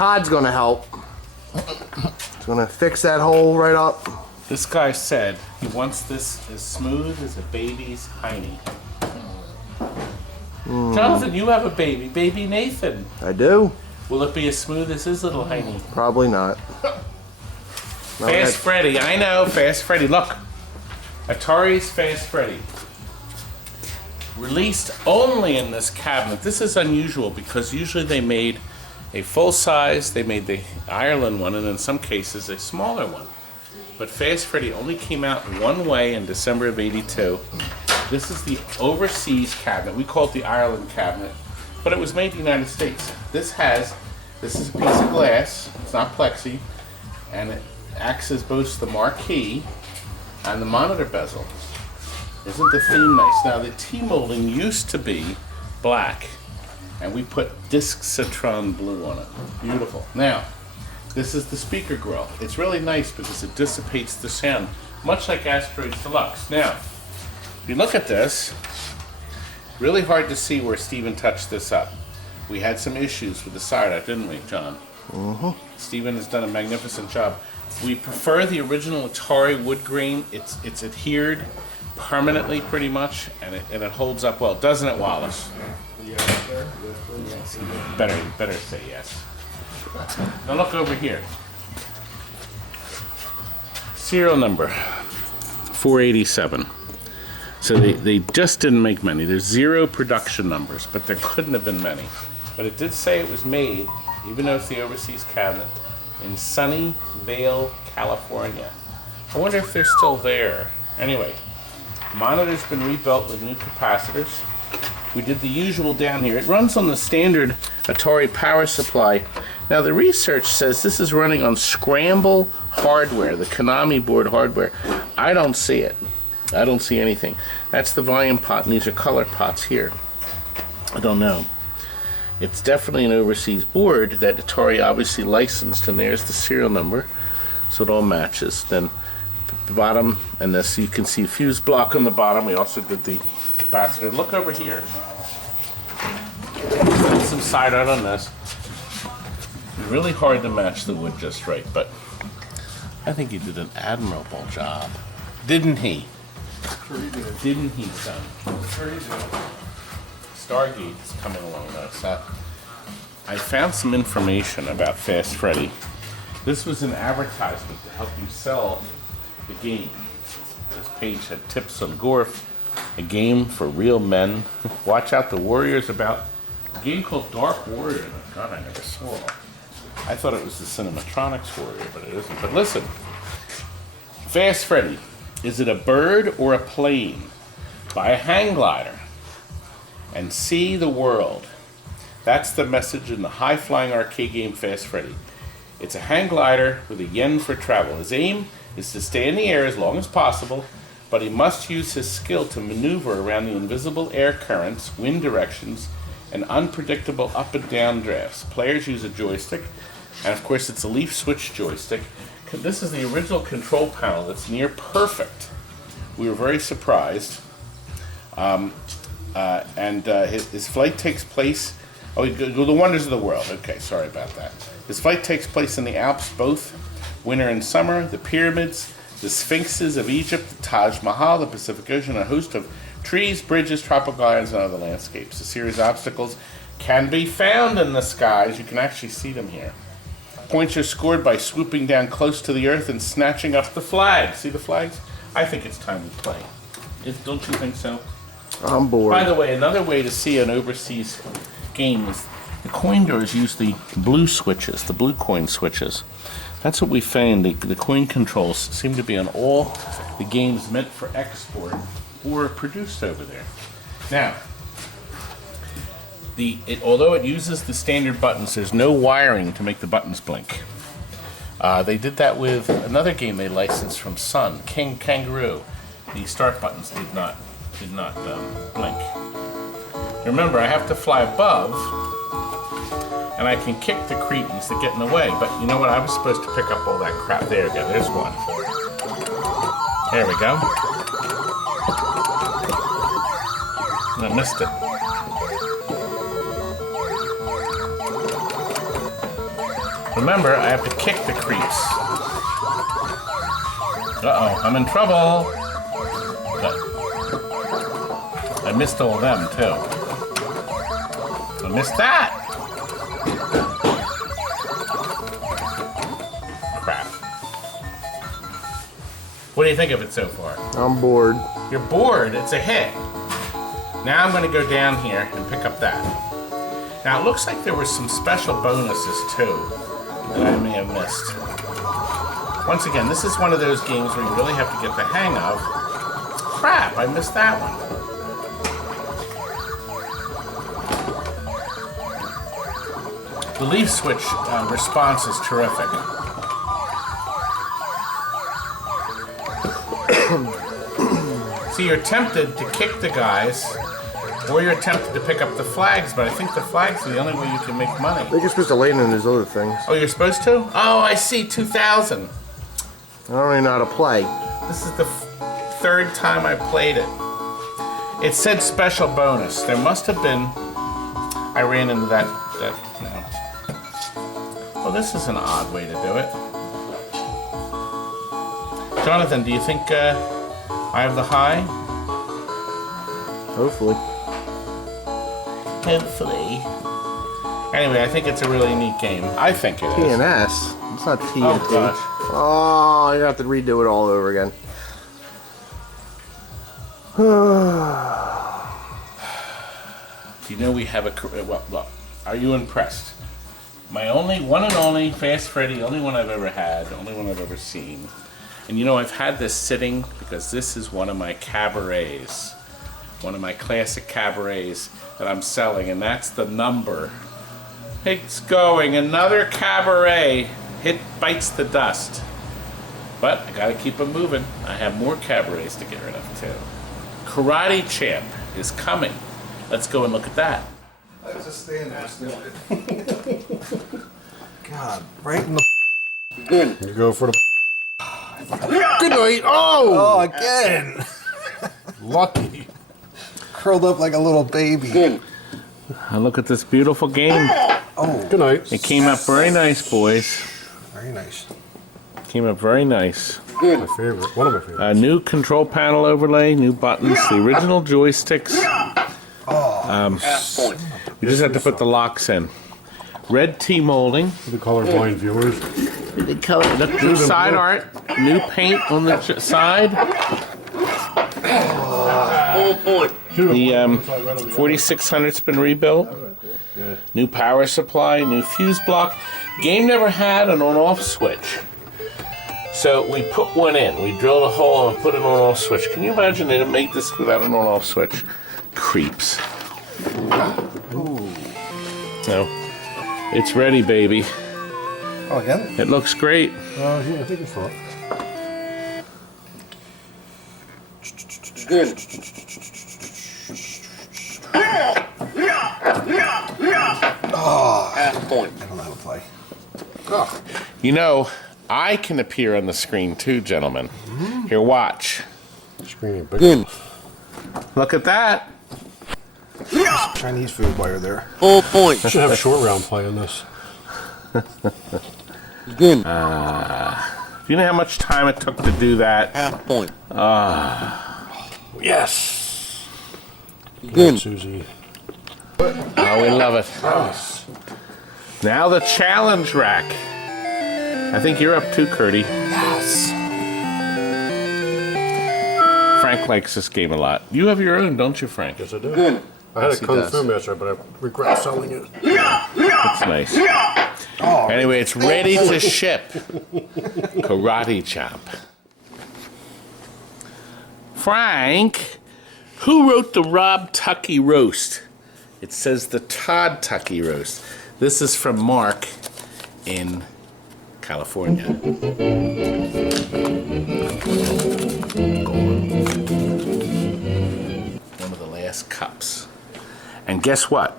Todd's gonna help. He's gonna fix that hole right up. This guy said he wants this as smooth as a baby's hiney. Jonathan, you have a baby Nathan. I do. Will it be as smooth as his little hiney? Probably not. Fast Freddie, I know, Fast Freddie. Look, Atari's Fast Freddie. Released only in this cabinet. This is unusual because usually they made a full size, they made the Ireland one, and in some cases a smaller one. But Fast Freddie only came out one way in December of '82. This is the overseas cabinet. We call it the Ireland cabinet, but it was made in the United States. This is a piece of glass, it's not plexi, and it acts as both the marquee and the monitor bezel. Isn't the theme nice? Now the T-molding used to be black, and we put disc citron blue on it. Beautiful. Now, this is the speaker grill. It's really nice because it dissipates the sound, much like Asteroids Deluxe. Now, if you look at this, really hard to see where Steven touched this up. We had some issues with the side, didn't we, John? Mm-hmm. Steven has done a magnificent job. We prefer the original Atari wood grain. It's adhered permanently pretty much, and it holds up well. Doesn't it, Wallace? Yes. Better say yes. Now look over here. Serial number 487. So they just didn't make many. There's 0 production numbers, but there couldn't have been many. But it did say it was made, even though it's the overseas cabinet, in Sunnyvale, California. I wonder if they're still there. Anyway, monitor's been rebuilt with new capacitors. We did the usual down here. It runs on the standard Atari power supply. Now the research says this is running on scramble hardware, the Konami board hardware. I don't see it. I don't see anything. That's the volume pot, and these are color pots here. I don't know. It's definitely an overseas board that Atari obviously licensed, and there's the serial number, so it all matches. Then the bottom, and this, you can see fuse block on the bottom. We also did the capacitor. Look over here. Some side art on this. Really hard to match the wood just right, but I think he did an admirable job. Didn't he? Sure he did. Didn't he, son? Sure he did. Stargate is coming along now. I found some information about Fast Freddie. This was an advertisement to help you sell the game. This page had tips on Gorf, a game for real men. Watch out, the warriors about a game called Dark Warrior. God, I never saw it. I thought it was the Cinematronics Warrior, but it isn't. But listen, Fast Freddie, is it a bird or a plane? Buy a hang glider and see the world. That's the message in the high-flying arcade game Fast Freddie. It's a hang glider with a yen for travel. His aim is to stay in the air as long as possible, but he must use his skill to maneuver around the invisible air currents, wind directions, and unpredictable up and down drafts. Players use a joystick, and of course it's a leaf switch joystick. This is the original control panel that's near perfect. We were very surprised. His flight takes place, the wonders of the world. Okay, sorry about that. His flight takes place in the Alps, both winter and summer, the pyramids, the sphinxes of Egypt, the Taj Mahal, the Pacific Ocean, a host of trees, bridges, tropical islands, and other landscapes. A series of obstacles can be found in the skies. You can actually see them here. Points are scored by swooping down close to the earth and snatching up the flags. See the flags? I think it's time to play. Don't you think so? I'm bored. By the way, another way to see an overseas game is the coin doors use the blue switches, the blue coin switches. That's what we found. The coin controls seem to be on all the games meant for export or produced over there. Now, although it uses the standard buttons, there's no wiring to make the buttons blink. They did that with another game they licensed from Sun, King Kangaroo. The start buttons did not blink. Remember, I have to fly above, and I can kick the cretins that get in the way. But you know what? I was supposed to pick up all that crap. There we go. There's one. There we go. I missed it. Remember, I have to kick the creeps. Uh-oh, I'm in trouble. But I missed all of them, too. I missed that. Crap. What do you think of it so far? I'm bored. You're bored? It's a hit. Now I'm going to go down here and pick up that. Now it looks like there were some special bonuses too that I may have missed. Once again, this is one of those games where you really have to get the hang of. Crap, I missed that one. The leaf switch response is terrific. See, you're tempted to kick the guys, or you're tempted to pick up the flags, but I think the flags are the only way you can make money. I think you're supposed to land in those other things. Oh, you're supposed to? Oh, I see, 2,000. I don't even know how to play. This is the third time I played it. It said special bonus. There must have been... I ran into that no. Well, this is an odd way to do it. Jonathan, do you think I have the high? Hopefully. Hopefully. Anyway, I think it's a really neat game. I think it is. TNS? It's not TNT. Oh, gosh. Oh, you have to redo it all over again. You know we have a... Well, are you impressed? My one and only Fast Freddie, only one I've ever had, only one I've ever seen. And you know, I've had this sitting because this is one of my cabarets. One of my classic cabarets that I'm selling, and that's the number. It's going, another cabaret. It bites the dust. But I gotta keep them moving. I have more cabarets to get rid of too. Karate Champ is coming. Let's go and look at that. I was just standing there sniffing it. God, right in the... Good. You go for the... Good night. Oh! Oh, again! Lucky. Curled up like a little baby. Good. Look at this beautiful game. Oh, Good night. It came up very nice, boys. very nice. Came up very nice. My favorite. One of my favorites. A new control panel overlay, new buttons, the original joysticks. Half point. You just have to put the locks in. Red T molding. For the colorblind viewers. Look, new side art. New paint on the side. Full point. The 4600's been rebuilt. Yeah. New power supply, new fuse block. Game never had an on-off switch. So we put one in. We drilled a hole and put an on-off switch. Can you imagine they didn't make this without an on-off switch? Creeps. So, it's ready, baby. Oh, again? It looks great. Yeah, I think it's fine. Good. Half point. I don't know how to play. Oh. You know, I can appear on the screen too, gentlemen. Here, watch. Screen big. Look at that. Chinese food while you're there. Full point. I should have short round play on this. Good. Do you know how much time it took to do that? Half point. Yes. Good. Susie. Oh, we love it. Now the challenge rack. I think you're up too, Curdy. Yes. Frank likes this game a lot. You have your own, don't you, Frank? Yes, I do. Good. I had Yes, a he Kung does. Fu master, but I regret selling it. That's nice. Anyway, it's ready to ship. Karate Chop. Frank, who wrote the Rob Tuckey roast? It says the Todd Tuckey roast. This is from Mark in California. One of the last cups. And guess what?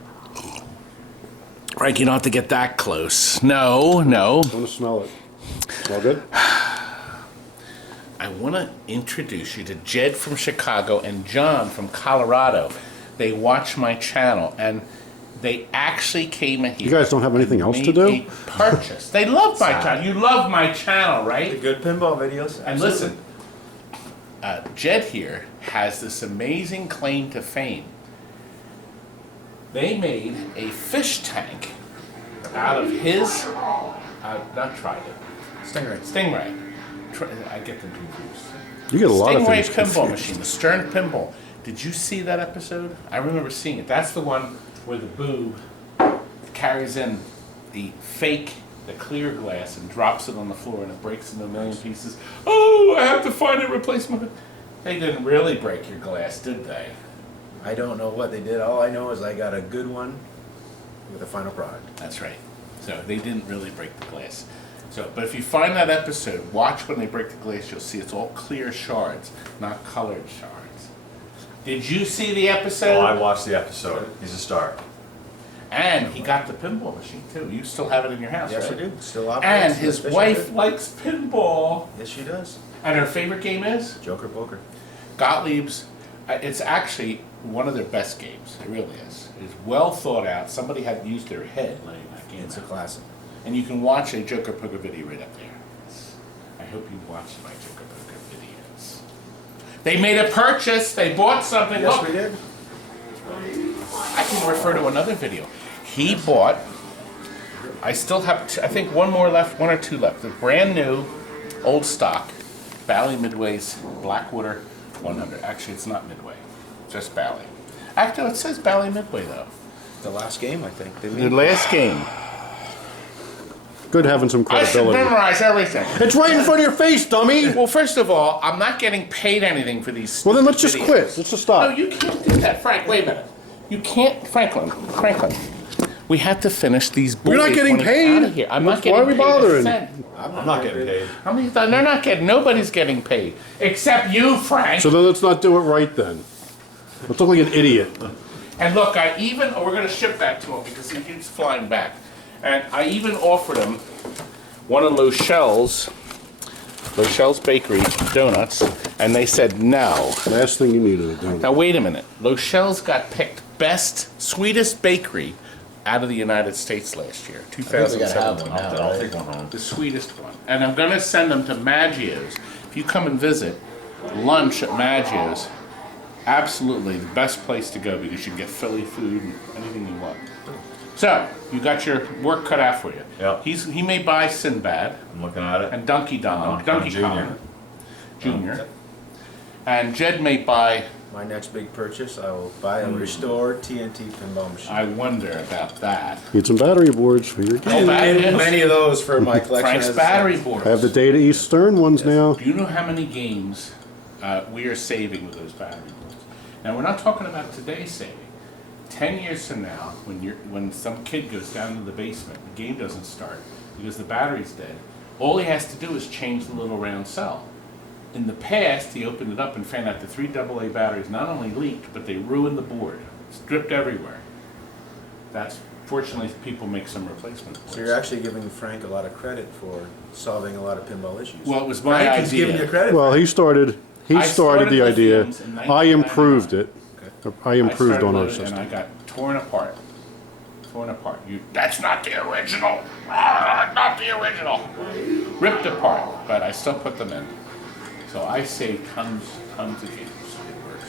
Frank, you don't have to get that close. No. I want to smell it. Smell good? I want to introduce you to Jed from Chicago and John from Colorado. They watch my channel, and They actually came in here. You guys don't have anything else to made do? a purchase. They love my channel. You love my channel, right? Good pinball videos. And listen, Jed here has this amazing claim to fame. They made a fish tank out of his, not Trident, Stingray. I get them confused. You get a lot of Stingray things pinball confused. machine, the Stern pinball. Did you see that episode? I remember seeing it. That's the one where the boob carries in the clear glass and drops it on the floor and it breaks into a million pieces. Oh, I have to find a replacement. They didn't really break your glass, did they? I don't know what they did. All I know is I got a good one with a final product. That's right. So they didn't really break the glass. So, but if you find that episode, watch when they break the glass. You'll see it's all clear shards, not colored shards. Did you see the episode? Oh, I watched the episode. He's a star. And he got the pinball machine too. You still have it in your house, Yes, right? I do. Still operates. And his Fish wife on likes pinball. it. Yes, she does. And her favorite game is Joker Poker. Gottlieb's. It's actually one of their best games. It really is. It's well thought out. Somebody had used their head laying that game It's a out. classic. And you can watch a Joker Poker video right up there. I hope you watched my Joker Poker videos. They made a purchase. They bought something. Yes, Look, we did. I can refer to another video. He bought, I still have, I think one more left, one or two left. The brand new, old stock, Bally Midway's Blackwater 100. Actually, it's not Midway, just Bally. Actually, it says Bally Midway though. The last game, I think. They The made last game. Good having some I should credibility. memorize everything. It's right in front of your face, dummy! Well, first of all, I'm not getting paid anything for these. Well, then let's just videos. quit. Let's just No, stop. you can't do that, Frank. Wait a minute. You can't, Franklin. We have to finish these. You're not boys getting when it's paid. outta here. I'm not Why getting are we paid a bothering? cent. I'm not getting paid. How many? They're not getting. Nobody's getting paid except you, Frank. So then let's not do it right then. Let's look like an idiot. And look, we're going to ship that to him because he keeps flying back. And I even offered him one of Lochelle's Bakery donuts, and they said no. Last thing you needed to do. Now wait a minute. Lochelle's got picked best, sweetest bakery out of the United States last year, 2017. I'll take one home. The sweetest one. And I'm going to send them to Maggio's. If you come and visit, lunch at Maggio's, absolutely the best place to go because you can get Philly food and anything you want. So, you got your work cut out for you. Yep. He may buy Sinbad I'm looking at it. and Donkey Kong Jr. Jr. And Jed may buy, my next big purchase. I will buy a restored TNT pinball machine. I wonder about that. Need some battery boards for your game. Many of those for my collection. Frank's as- battery boards. I have the Data East Stern ones now. Do you know how many games we are saving with those battery boards? Now, we're not talking about today's saving. 10 years from now, when some kid goes down to the basement, the game doesn't start because the battery's dead, all he has to do is change the little round cell. In the past, he opened it up and found out the 3 AA batteries not only leaked, but they ruined the board. It's dripped everywhere. Fortunately, people make some replacement boards. So you're actually giving Frank a lot of credit for solving a lot of pinball issues. Well, it was my Frank is giving idea. you credit. Well, he started I started the the idea. films in I improved it. I improved started on our with it system. And I got torn apart. That's not the original. Not the original. Ripped apart, but I still put them in. So I saved tons of games. It works.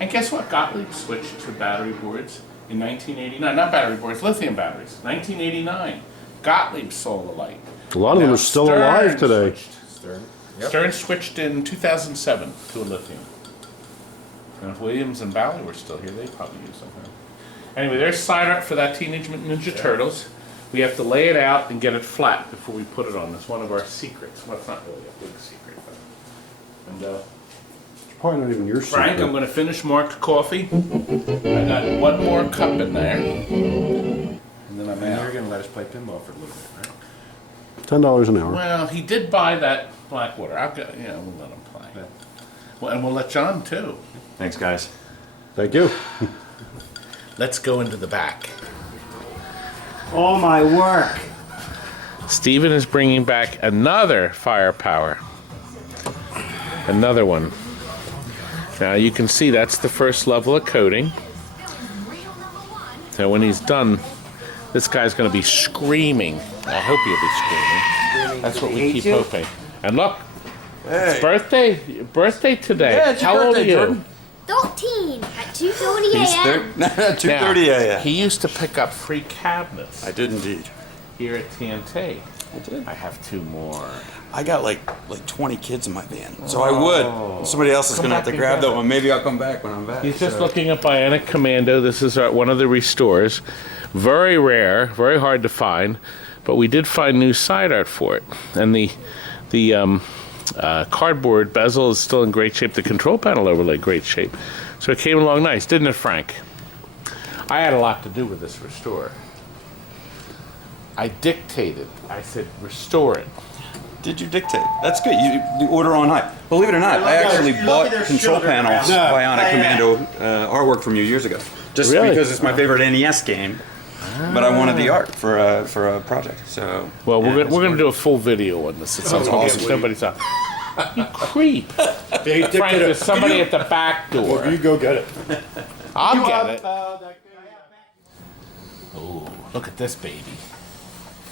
And guess what? Gottlieb switched to battery boards in 1989. Not battery boards, lithium batteries. 1989. Gottlieb saw the light. A lot of them Now are still Stern alive today. switched. Stern. Yep. Stern switched in 2007 to a lithium. And if Williams and Bally were still here, they'd probably use them. Anyway, there's sign art for that Teenage Mutant Ninja Turtles. We have to lay it out and get it flat before we put it on. It's one of our secrets. Well, it's not really a big secret. But. And Probably not even your Frank, secret. I'm going to finish marked coffee. I got one more cup in there. And then I'm And you're out. going to let us play pinball for a little bit, right? $10 an hour. Well, he did buy that Blackwater. We'll let him play. Yeah. Well, and we'll let John too. Thanks, guys. Thank you. Let's go into the back. All my work. Steven is bringing back another firepower. Another one. Now you can see that's the first level of coating. So when he's done, this guy's going to be screaming. I hope he'll be screaming. That's what we keep hoping. And look, it's birthday today. Yeah, it's your How old birthday, are you? Jordan. 13 at 2:30 He's a.m. 2:30 a.m. He used to pick up free cabinets I did indeed. here at TNT. I did. I have 2 more. I got like 20 kids in my van, so I would. Somebody else is Come gonna have back to and grab grab that one. Maybe I'll come back when I'm back. He's just So- looking at Bionic Commando. This is one of the restores. Very rare, very hard to find, but we did find new side art for it. And the cardboard bezel is still in great shape. The control panel overlay, great shape. So it came along nice, didn't it, Frank? I had a lot to do with this restore. I dictated. I said, restore it. Did you dictate? That's good. You order on high. Believe it or not, I actually bought control panels, Bionic Commando artwork from you years ago. Just Really? because it's my favorite NES game. But I wanted the art for a project. So Well, yeah, we're gonna do a full video on this. It's awesome. Nobody's on. You creep. Frank, there's somebody at the back door. You go get it. I'll get it. Ooh, look at this baby.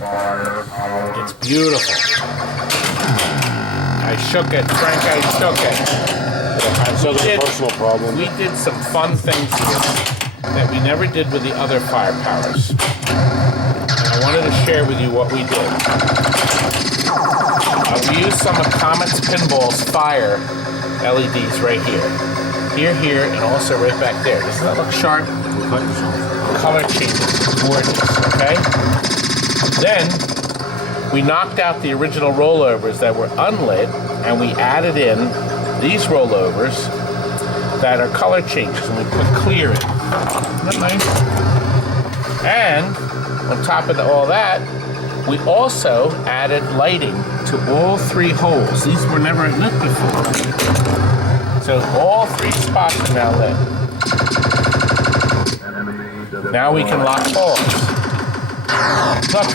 It's beautiful. I shook it, Frank. I shook it. So there's a personal problem. We did some fun things here that we never did with the other fire powers. And I wanted to share with you what we did. We used some of Comet's Pinball's fire LEDs right here. Here, and also right back there. Doesn't that look sharp? Color changes. Gorgeous, okay? Then, we knocked out the original rollovers that were unlit, and we added in these rollovers that are color changes, and we put clear in. Isn't that nice? And on top of all that, we also added lighting to all 3 holes. These were never lit before. So all 3 spots are now lit. Now we can lock balls. Look,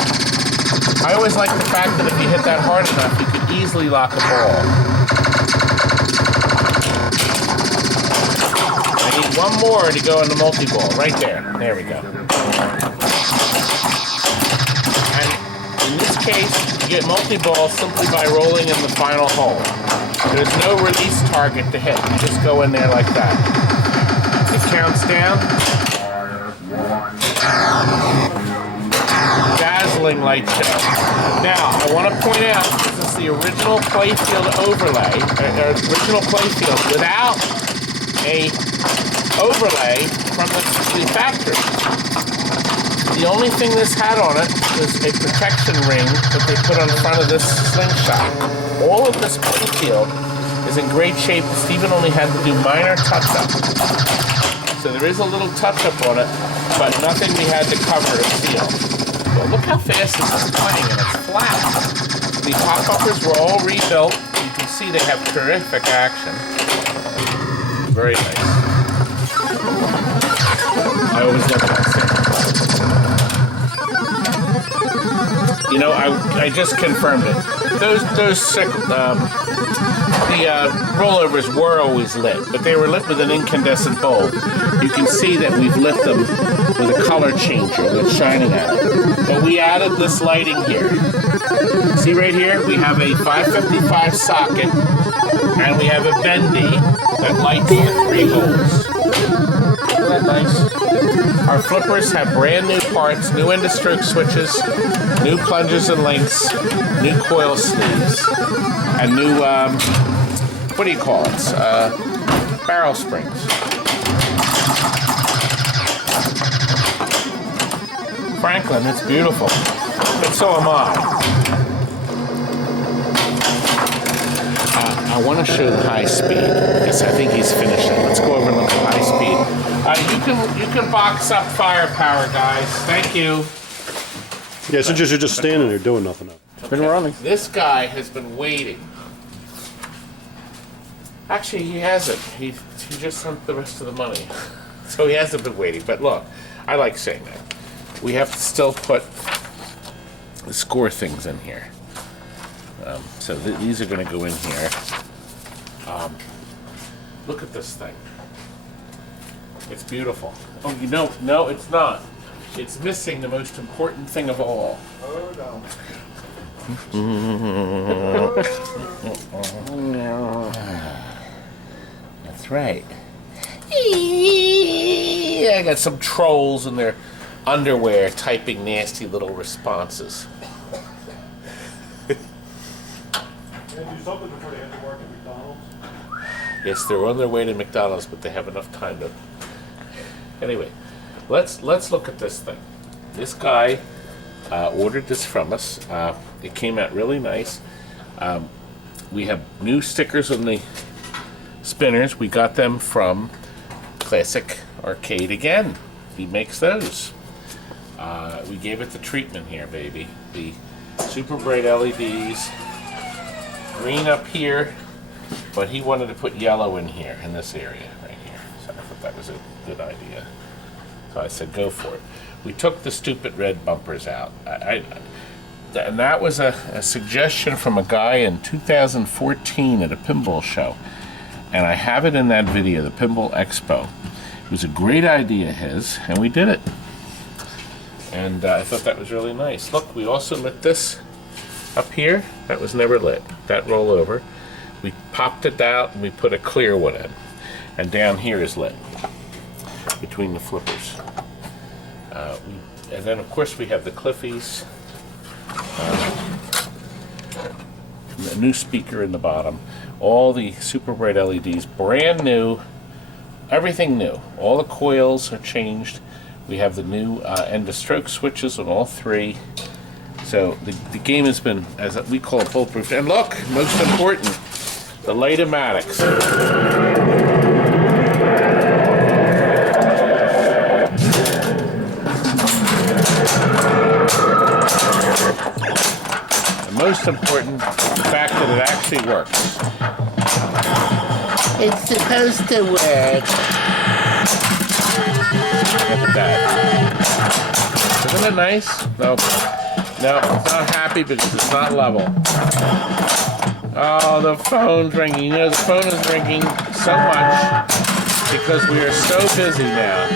I always like the fact that if you hit that hard enough, you could easily lock a ball. I need one more to go in the multi-ball, right there. There we go. And in this case, you get multi-ball simply by rolling in the final hole. There's no release target to hit. You just go in there like that. It counts down. Dazzling light show. Now, I want to point out, this is the original playfield overlay, original playfield without a overlay from the factory. The only thing this had on it was a protection ring that they put on front of this slingshot. All of this playfield is in great shape. Stephen only had to do minor touch-up. So there is a little touch-up on it, but nothing we had to cover or seal. Well, look how fast this is playing, and it's flat. The pop-uppers were all rebuilt. You can see they have terrific action. Very nice. I always love that thing. You know, I just confirmed it. Those rollovers were always lit, but they were lit with an incandescent bulb. You can see that we've lit them with a color changer that's shining at it. But we added this lighting here. See right here? We have a 555 socket, and we have a bendy that lights the 3 holes. Isn't that nice? Our flippers have brand new parts, new end-of-stroke switches, new plungers and links, new coil sleeves, and new, what do you call it? Barrel springs. Franklin, it's beautiful. But so am I. I want to show the high speed because I think he's finished it. Let's go over and look at high speed. You can box up firepower, guys. Thank you. Yeah, so you're just standing there doing nothing. Been running. This guy has been waiting. Actually, he hasn't. He just sent the rest of the money, so he hasn't been waiting. But look, I like saying that. We have to still put the score things in here. So these are going to go in here. Look at this thing. It's beautiful. Oh, no, it's not. it's missing the most important thing of all. Oh no. That's right. I got some trolls in their underwear typing nasty little responses. Yes, they're on their way to McDonald's, but they have enough time to. Anyway, let's look at this thing. This guy ordered this from us. It came out really nice. We have new stickers on the spinners. We got them from Classic Arcade again. He makes those. We gave it the treatment here, baby. The super bright LEDs, green up here, but he wanted to put yellow in here, in this area right here. So I thought that was a good idea. So I said, go for it. We took the stupid red bumpers out. And that was a suggestion from a guy in 2014 at a pinball show. And I have it in that video, the Pinball Expo. It was a great idea of his, and we did it. And I thought that was really nice. Look, we also lit this up here. That was never lit. That rollover. We popped it out and we put a clear one in. And down here is lit between the flippers. And then, of course, we have the Cliffies. The new speaker in the bottom. All the super bright LEDs, brand new. Everything new. All the coils are changed. We have the new end of stroke switches on all three. So the game has been, as we call it, foolproof. And look, most important, the light-o-matics. The most important, the fact that it actually works. It's supposed to work. Look at that. Isn't it nice? No, it's not happy because it's not level. Oh, the phone's ringing. You know, the phone is ringing so much because we are so busy now.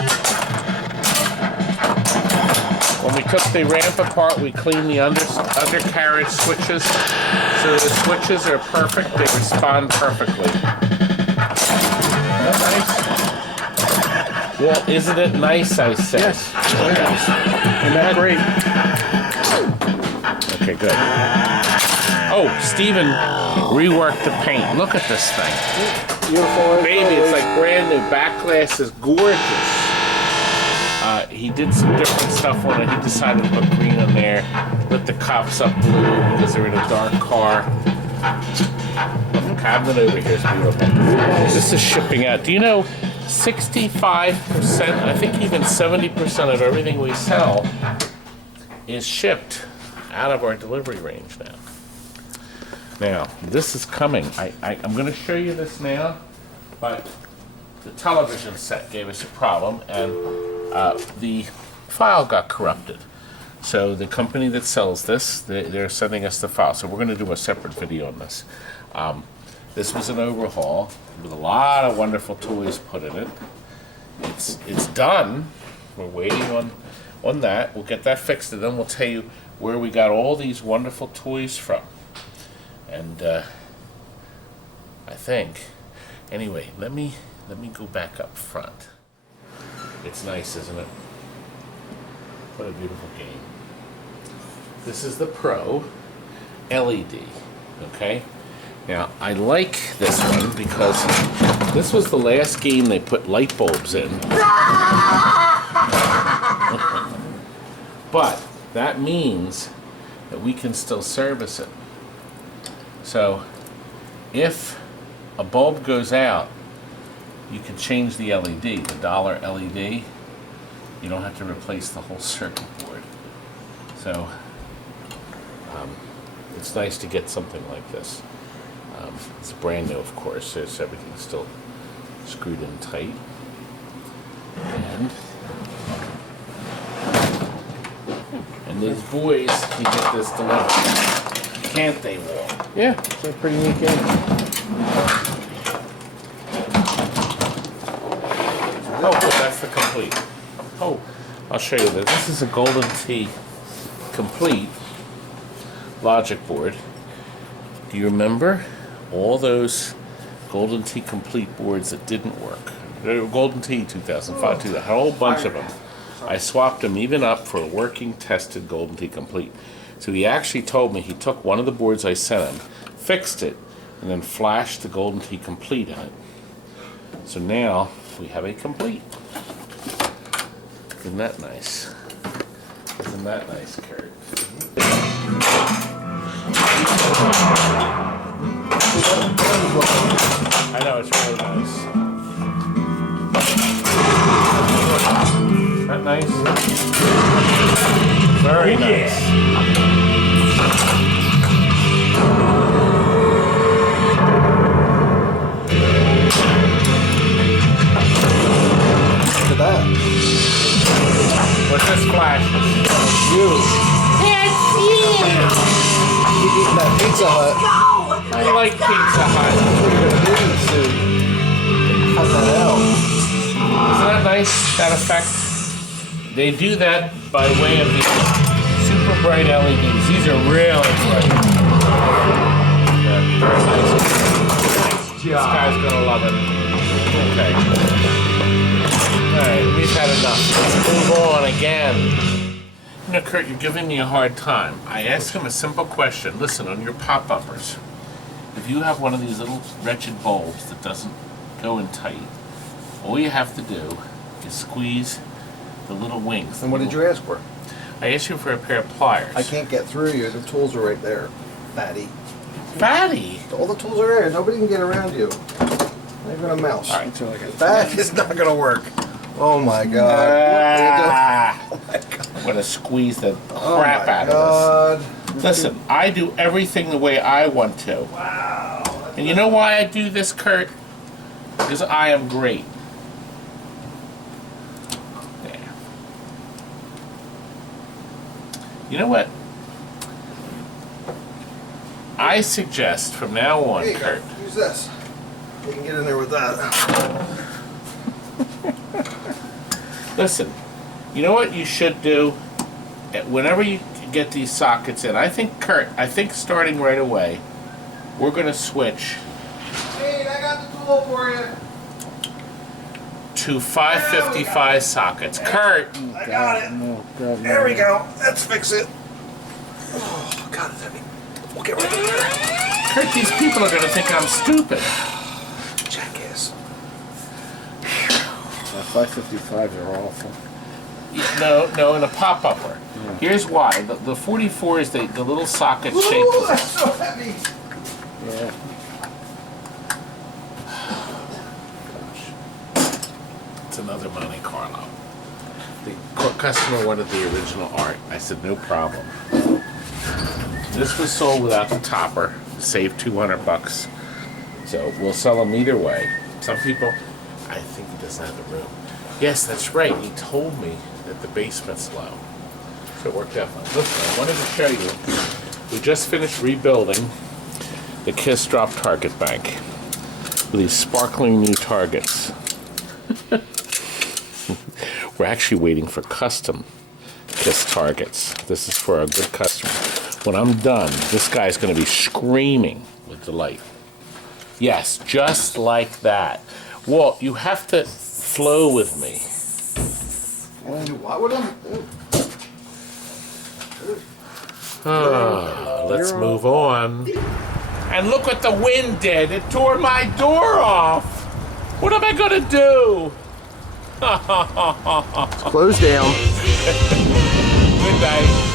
When we took the ramp apart, we cleaned the undercarriage switches. So the switches are perfect. They respond perfectly. Isn't that nice? Well, isn't it nice, I say? Yes, very nice. Isn't that great? Okay, good. Oh, Steven reworked the paint. Look at this thing. Beautiful. Baby, it's like brand new. Back glass is gorgeous. He did some different stuff on it. He decided to put green on there. Lit the cops up blue because they're in a dark car. The cabinet over here is beautiful. This is shipping out. Do you know 65%, I think even 70% of everything we sell is shipped out of our delivery range now. Now, this is coming. I'm going to show you this now, but the television set gave us a problem, and the file got corrupted. So the company that sells this, they're sending us the file. So we're going to do a separate video on this. This was an overhaul with a lot of wonderful toys put in it. It's done. We're waiting on that. We'll get that fixed, and then we'll tell you where we got all these wonderful toys from. And I think, anyway, let me go back up front. It's nice, isn't it? What a beautiful game. This is the Pro LED, okay? Now, I like this one because this was the last game they put light bulbs in. But that means that we can still service it. So, if a bulb goes out, you can change the LED, the dollar LED. You don't have to replace the whole circuit board. So, it's nice to get something like this. It's brand new, of course, so everything's still screwed in tight. And these boys can get this delivered. Can't they, Walt? Yeah, it's a pretty neat game. Oh, that's the complete. Oh, I'll show you this. This is a Golden Tee Complete logic board. Do you remember all those Golden Tee Complete boards that didn't work? They were Golden Tee 2005, I had a whole bunch of them. I swapped them even up for a working, tested Golden Tee Complete. So he actually told me he took one of the boards I sent him, fixed it, and then flashed the Golden Tee Complete in it. So now we have a Complete. Isn't that nice? Isn't that nice, Kurt? I know, it's really nice. Isn't that nice? Very nice. Look at that. What's this flash? You. Keep eating that Pizza Hut. I like Pizza Hut. What are you gonna do soon? Cut that out. Isn't that nice, that effect? They do that by way of these super bright LEDs. These are really bright. Yeah, very nice. This guy's gonna love it. Okay. Alright, we've had enough. Let's move on again. You know, Kurt, you're giving me a hard time. I asked him a simple question. Listen, on your pop-uppers, if you have one of these little wretched bulbs that doesn't go in tight, all you have to do is squeeze the little wings. And what did you ask for? I asked you for a pair of pliers. I can't get through you. The tools are right there, fatty. Fatty? All the tools are there. Nobody can get around you. Not even a mouse. All right, so like That is not gonna work. Oh my god. Oh my god. I'm gonna squeeze the Oh crap my out god. of this. Listen, I do everything the way I want to. Wow. And you know why I do this, Kurt? Because I am great. There. You know what? I suggest from now on, Here you Kurt. go. Use this. You can get in there with that. Listen, you know what you should do? Whenever you get these sockets in, I think, Kurt, starting right away, we're going to switch Hey, I got the tool for you. to 555 sockets. Kurt! I got it. There we go. Let's fix it. Oh, God, it's heavy. We'll get right there. Kurt, these people are going to think I'm stupid. Jackass. 555s are awful. No, in a pop-upper. Yeah. Here's why. The 44 is the little socket shape. Ooh, that's so heavy. Yeah. It's another Monte Carlo. The customer wanted the original art. I said, no problem. This was sold without the topper. Saved $200. So we'll sell them either way. Some people, I think he doesn't have the room. Yes, that's right. He told me that the basement's low. So it worked out fine. Listen, I wanted to show you. We just finished rebuilding the Kiss drop target bank with these sparkling new targets. We're actually waiting for custom Kiss targets. This is for a good customer. When I'm done, this guy's going to be screaming with delight. Yes, just like that. Walt, you have to flow with me. What would I do? Let's move on. And look what the wind did. It tore my door off. What am I going to do? Close down. Good night.